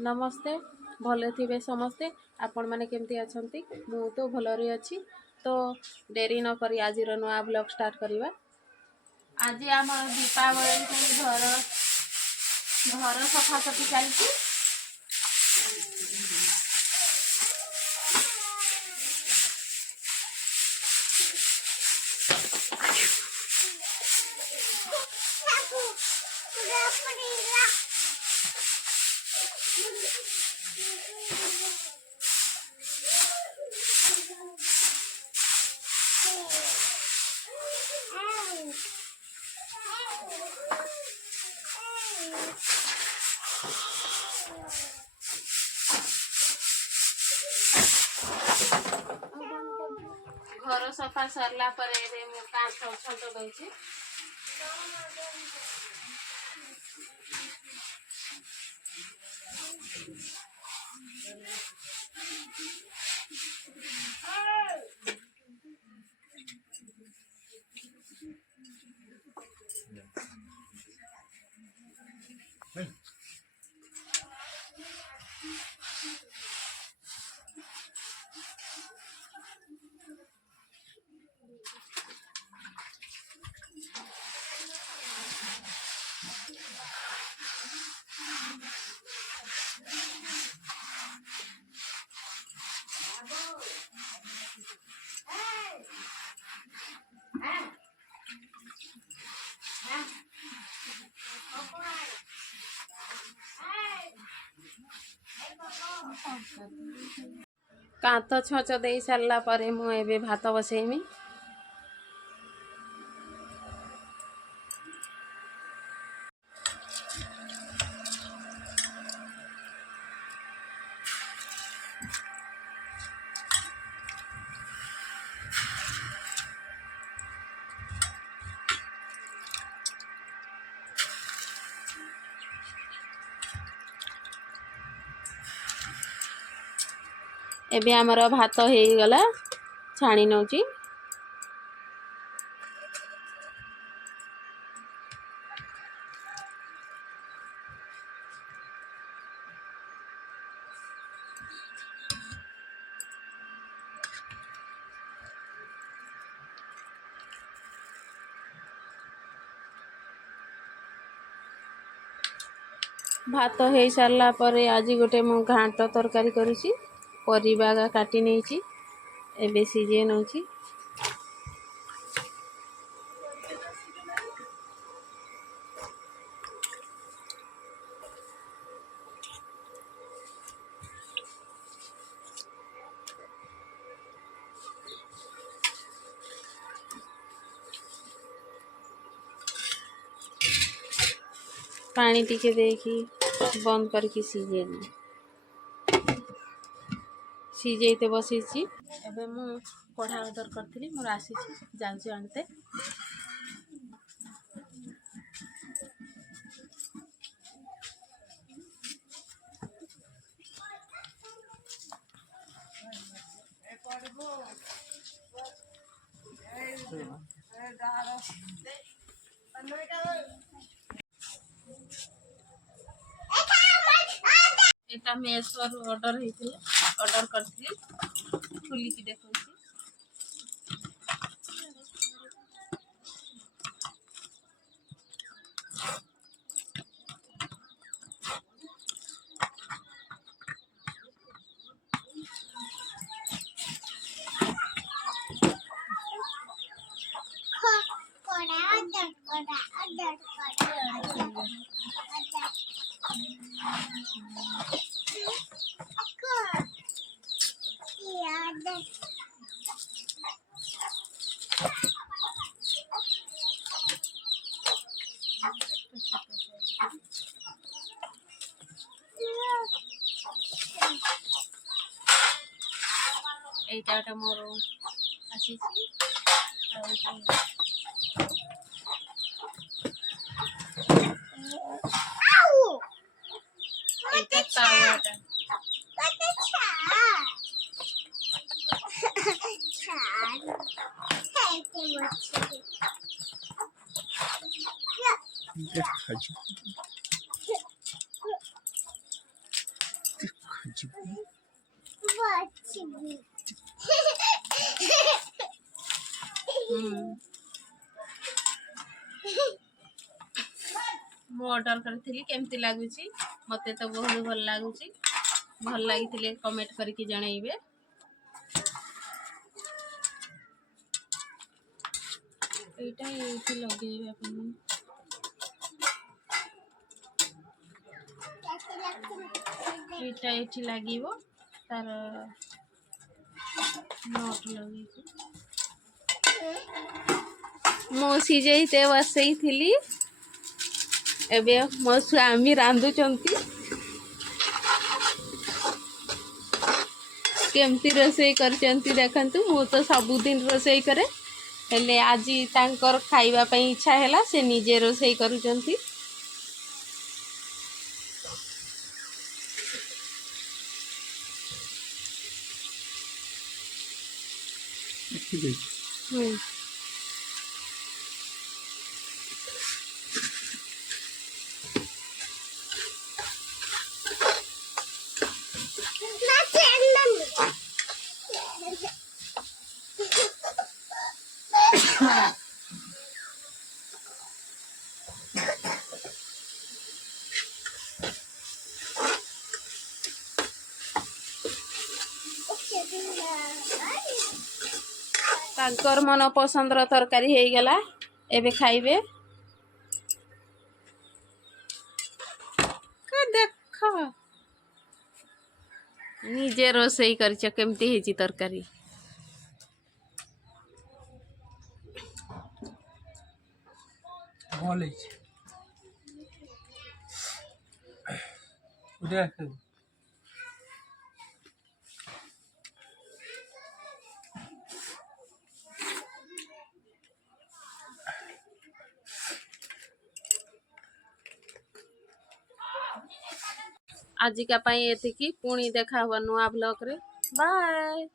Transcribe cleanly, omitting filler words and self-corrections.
नमस्ते भले थे समस्ते आपण मैंने केमती अच्छा मु तो भलरे अच्छी तो डेरी न करी आज नुआ ब्लॉग स्टार्ट करवा। आज आम दीपावली घर घर सफासफी चलती। घर सफा सरला पर कांच छंट दउची। कांथ छच दे सारा पर मुझे भात बसैमी। एबे आमर भात हो गला छाणी नौची। भात हो सारा पर आज गोटे मु घांट तरकारी करुची। परिबा काटी नहीं एबे सीझे नौची। पानी टिके देखी बंद करके सीझे सीझे बसई एबे मु कढ़ा ऑर्डर करथली मोर आसी जाऊँ आनते। एटा मेसोर ऑर्डर ऑर्डर करथली खुली की देखो। এইটা মোর আসিছি এইটা তাওয়াটা ମୁଁ ଅର୍ଡର କରିଥିଲି କେମିତି ଲାଗୁଛି ମତେ ତ ବହୁତ ଭଲ ଲାଗୁଛି ଭଲ ଲାଗିଥିଲେ କମେଣ୍ଟ କରିକି ଜଣେଇବେ ଏଇଟା ଏଇଠି ଲଗେଇବା ପାଇଁ ଏଇଟା ଏଇଠି ଲାଗିବ ତାର ନଟ ଲଗେଇକି ମୁଁ ସିଝେଇତେ ବସେଇଥିଲି ଏବେ ମୋ ସ୍ୱାମୀ ରାନ୍ଧୁଛନ୍ତି କେମିତି ରୋଷେଇ କରିଛନ୍ତି ଦେଖନ୍ତୁ ମୁଁ ତ ସବୁଦିନ ରୋଷେଇ କରେ ହେଲେ ଆଜି ତାଙ୍କର ଖାଇବା ପାଇଁ ଇଚ୍ଛା ହେଲା ସେ ନିଜେ ରୋଷେଇ କରୁଛନ୍ତି ତାଙ୍କର ମନ ପସନ୍ଦର ତରକାରୀ ହେଇଗଲା ଏବେ ଖାଇବେ ଦେଖ ନିଜେ ରୋଷେଇ କରିଛ କେମିତି ହେଇଛି ତରକାରୀ ଆଜିକା ପାଇଁ ଏତିକି ପୁଣି ଦେଖା ହବ ନୂଆ ବ୍ଲଗରେ ବାଏ।